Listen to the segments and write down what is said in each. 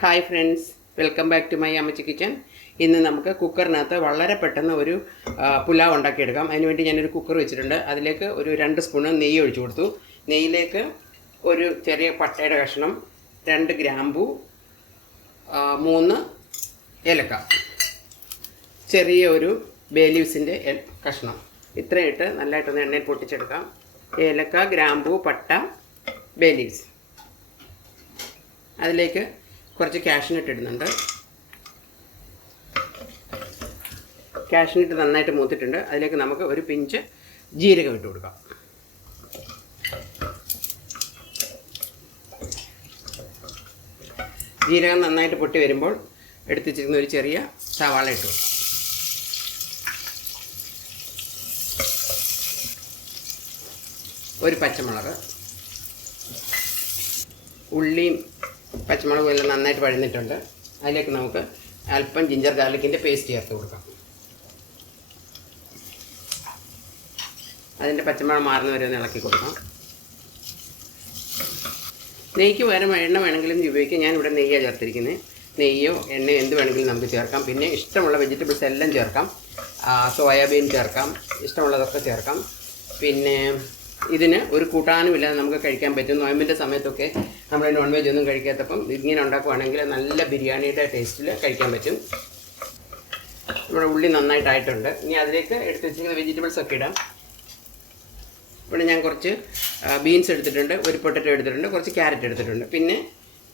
Hi friends welcome back to my Ammachi kitchen ഇന്ന് നമുക്ക് കുക്കറിനകത്ത് വളരെ പെട്ടെന്ന് ഒരു പുലാവ് ഉണ്ടാക്കിയെടുക്കാം. അതിനുവേണ്ടി ഞാനൊരു കുക്കർ വെച്ചിട്ടുണ്ട്. അതിലേക്ക് ഒരു രണ്ട് സ്പൂൺ നെയ്യ് ഒഴിച്ചു കൊടുത്തു. നെയ്യിലേക്ക് ഒരു ചെറിയ പട്ടയുടെ കഷ്ണം രണ്ട് ഗ്രാമ്പു മൂന്ന് ഏലക്ക. ചെറിയ ഒരു ബേ ലീവ്സിന്റെ കഷ്ണം. ഇത്രയും ഇട്ട് നല്ലതായിട്ടൊന്ന് എണ്ണയിൽ പൊട്ടിച്ചെടുക്കാം. ഏലക്ക ഗ്രാമ്പു പട്ട ബേ ലീവ്സ്. അതിലേക്ക് കുറച്ച് കാഷ്നട്ട് ഇടുന്നുണ്ട്. കാഷ്നട്ട് നന്നായിട്ട് മൂത്തിട്ടുണ്ട്. അതിലേക്ക് നമുക്ക് ഒരു പിഞ്ച് ജീരകം ഇട്ട് കൊടുക്കാം. ജീരകം നന്നായിട്ട് പൊട്ടി വരുമ്പോൾ എടുത്തിച്ചിരുന്ന ഒരു ചെറിയ സവാള ഇട്ട് ഒരു പച്ചമുളക് ഉള്ളിയും പച്ചമുളകും എല്ലാം നന്നായിട്ട് വഴന്നിട്ടുണ്ട്. അതിലേക്ക് നമുക്ക് അല്പം ജിഞ്ചർ ഗാർലിക്കിന്റെ പേസ്റ്റ് ചേർത്ത് കൊടുക്കാം. അതിന്റെ പച്ചമുളക് മാറുന്ന വരെ ഒന്ന് ഇളക്കി കൊടുക്കാം. നെയ്ക്ക് പകരം എണ്ണ വേണമെങ്കിലും ഉപയോഗിക്കാം. ഞാനിവിടെ നെയ്യാണ് ചേർത്തിരിക്കുന്നത് നെയ്യോ എണ്ണയോ എന്ത് വേണമെങ്കിലും നമുക്ക് ചേർക്കാം. പിന്നെ ഇഷ്ടമുള്ള വെജിറ്റബിൾസ് എല്ലാം ചേർക്കാം. സോയാബീൻ ചേർക്കാം. ഇഷ്ടമുള്ളതൊക്കെ ചേർക്കാം. പിന്നെ ഇതിന് ഒരു കൂട്ടാനും ഇല്ലാതെ നമുക്ക് കഴിക്കാൻ പറ്റും നോയമ്പിന്റെ സമയത്തൊക്കെ നമ്മൾ നോൺ വെജ് ഒന്നും കഴിക്കാത്തപ്പം ഇങ്ങനെ ഉണ്ടാക്കുവാണെങ്കിൽ നല്ല ബിരിയാണിയുടെ ടേസ്റ്റിൽ കഴിക്കാൻ പറ്റും. നമ്മുടെ ഉള്ളി നന്നായിട്ടായിട്ടുണ്ട്. ഇനി അതിലേക്ക് എടുത്ത് വെച്ചിരിക്കുന്ന വെജിറ്റബിൾസ് ഒക്കെ ഇടാം. ഇവിടെ ഞാൻ കുറച്ച് ബീൻസ് എടുത്തിട്ടുണ്ട് ഒരു പൊട്ടറ്റോ എടുത്തിട്ടുണ്ട് കുറച്ച് ക്യാരറ്റ് എടുത്തിട്ടുണ്ട്. പിന്നെ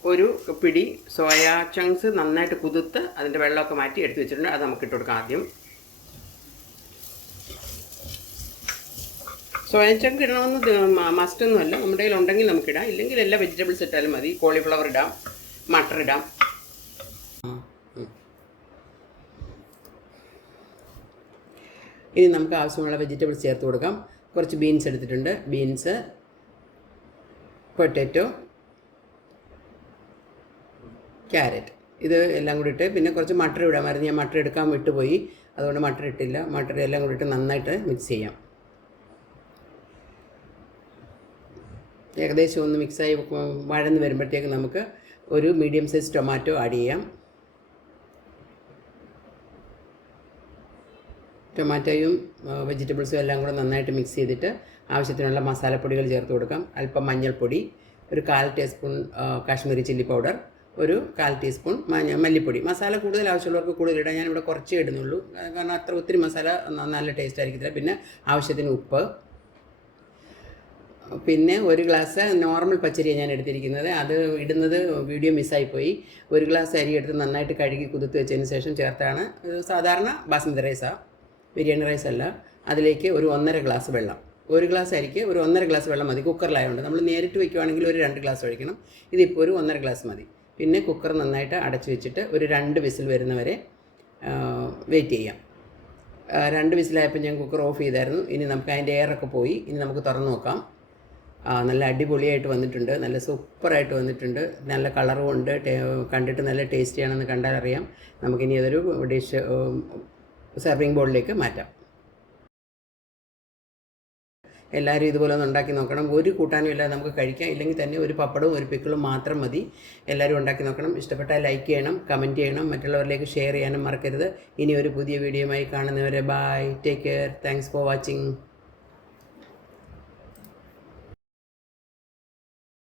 ഒരു പിടി സോയാ ചങ്ക്സ് നന്നായിട്ട് കുതിർത്ത് അതിന്റെ വെള്ളമൊക്കെ മാറ്റി എടുത്ത് വെച്ചിട്ടുണ്ട്. അത് നമുക്ക് ഇട്ട് കൊടുക്കാം ആദ്യം. സോയ ചങ്ക് ഇടണമെന്ന് മസ്റ്റ് ഒന്നുമല്ല നമ്മുടെ കയ്യിൽ ഉണ്ടെങ്കിൽ നമുക്കിടാം. ഇല്ലെങ്കിൽ എല്ലാ വെജിറ്റബിൾസ് ഇട്ടാലും മതി. കോളിഫ്ലവർ ഇടാം. മട്ടർ ഇടാം. ഇനി നമുക്ക് ആവശ്യമുള്ള വെജിറ്റബിൾസ് ചേർത്ത് കൊടുക്കാം. കുറച്ച് ബീൻസ് എടുത്തിട്ടുണ്ട്. ബീൻസ് പൊട്ടാറ്റോ ക്യാരറ്റ് ഇത് എല്ലാം കൂടി ഇട്ട് പിന്നെ കുറച്ച് മട്ടർ ഇടാമായിരുന്നു. ഞാൻ മട്ടർ എടുക്കാൻ വിട്ടുപോയി. അതുകൊണ്ട് മട്ടർ ഇട്ടില്ല. മട്ടർ എല്ലാം കൂടി ഇട്ട് നന്നായിട്ട് മിക്സ് ചെയ്യാം. ഏകദേശം ഒന്ന് മിക്സായി വഴന്ന് വരുമ്പോഴത്തേക്ക് നമുക്ക് ഒരു മീഡിയം സൈസ് ടൊമാറ്റോ ആഡ് ചെയ്യാം. ടൊമാറ്റോയും വെജിറ്റബിൾസും എല്ലാം കൂടെ നന്നായിട്ട് മിക്സ് ചെയ്തിട്ട് ആവശ്യത്തിനുള്ള മസാലപ്പൊടികൾ ചേർത്ത് കൊടുക്കാം. അല്പം മഞ്ഞൾപ്പൊടി ഒരു കാൽ ടീസ്പൂൺ കാശ്മീരി ചില്ലി പൗഡർ ഒരു കാൽ ടീസ്പൂൺ മല്ലിപ്പൊടി. മസാല കൂടുതൽ ആവശ്യമുള്ളവർക്ക് കൂടുതൽ ഇടാം. ഞാനിവിടെ കുറച്ചേ ഇടുന്നുള്ളൂ. കാരണം അത്ര ഒത്തിരി മസാല നല്ല ടേസ്റ്റ് ആയിരിക്കത്തില്ല. പിന്നെ ആവശ്യത്തിന് ഉപ്പ് പിന്നെ ഒരു ഗ്ലാസ് നോർമൽ പച്ചരിയാണ് ഞാൻ എടുത്തിരിക്കുന്നത്. അത് ഇടുന്നത് വീഡിയോ മിസ്സായിപ്പോയി. ഒരു ഗ്ലാസ് അരി എടുത്ത് നന്നായിട്ട് കഴുകി കുതിർത്ത് വെച്ചതിന് ശേഷം ചേർത്താണ്. സാധാരണ ബാസ്മതി റൈസാണ് ബിരിയാണി റൈസ് അല്ല അതിലേക്ക് ഒരു ഒന്നര ഗ്ലാസ് വെള്ളം. ഒരു ഗ്ലാസ് അരിക്ക് ഒരു ഒന്നര ഗ്ലാസ് വെള്ളം മതി. കുക്കറിലായതുകൊണ്ട് നമ്മൾ നേരിട്ട് വയ്ക്കുവാണെങ്കിൽ ഒരു രണ്ട് ഗ്ലാസ് ഒഴിക്കണം. ഇതിപ്പോൾ ഒരു ഒന്നര ഗ്ലാസ് മതി. പിന്നെ കുക്കർ നന്നായിട്ട് അടച്ചു വെച്ചിട്ട് ഒരു രണ്ട് വിസിൽ വരുന്നവരെ വെയിറ്റ് ചെയ്യാം. രണ്ട് വിസിലായപ്പോൾ ഞാൻ കുക്കർ ഓഫ് ചെയ്തായിരുന്നു. ഇനി നമുക്ക് അതിന്റെ എയറൊക്കെ പോയി. ഇനി നമുക്ക് തുറന്ന് നോക്കാം. നല്ല അടിപൊളിയായിട്ട് വന്നിട്ടുണ്ട്. നല്ല സൂപ്പറായിട്ട് വന്നിട്ടുണ്ട്. നല്ല കളറും ഉണ്ട് കണ്ടിട്ട് നല്ല ടേസ്റ്റിയാണെന്ന് കണ്ടാൽ അറിയാം നമുക്കിനി അതൊരു ഡിഷ് സെർവിങ് ബോളിലേക്ക് മാറ്റാം. എല്ലാവരും ഇതുപോലെ ഒന്ന് ഉണ്ടാക്കി നോക്കണം. ഒരു കൂട്ടാനും ഇല്ലാതെ നമുക്ക് കഴിക്കാം. ഇല്ലെങ്കിൽ തന്നെ ഒരു പപ്പടവും ഒരു പിക്കിളും മാത്രം മതി. എല്ലാവരും ഉണ്ടാക്കി നോക്കണം. ഇഷ്ടപ്പെട്ടാൽ ലൈക്ക് ചെയ്യണം കമന്റ് ചെയ്യണം. മറ്റുള്ളവരിലേക്ക് ഷെയർ ചെയ്യാനും മറക്കരുത്. ഇനി ഒരു പുതിയ വീഡിയോയുമായി കാണുന്നവരെ bye. Take care. Thanks for watching.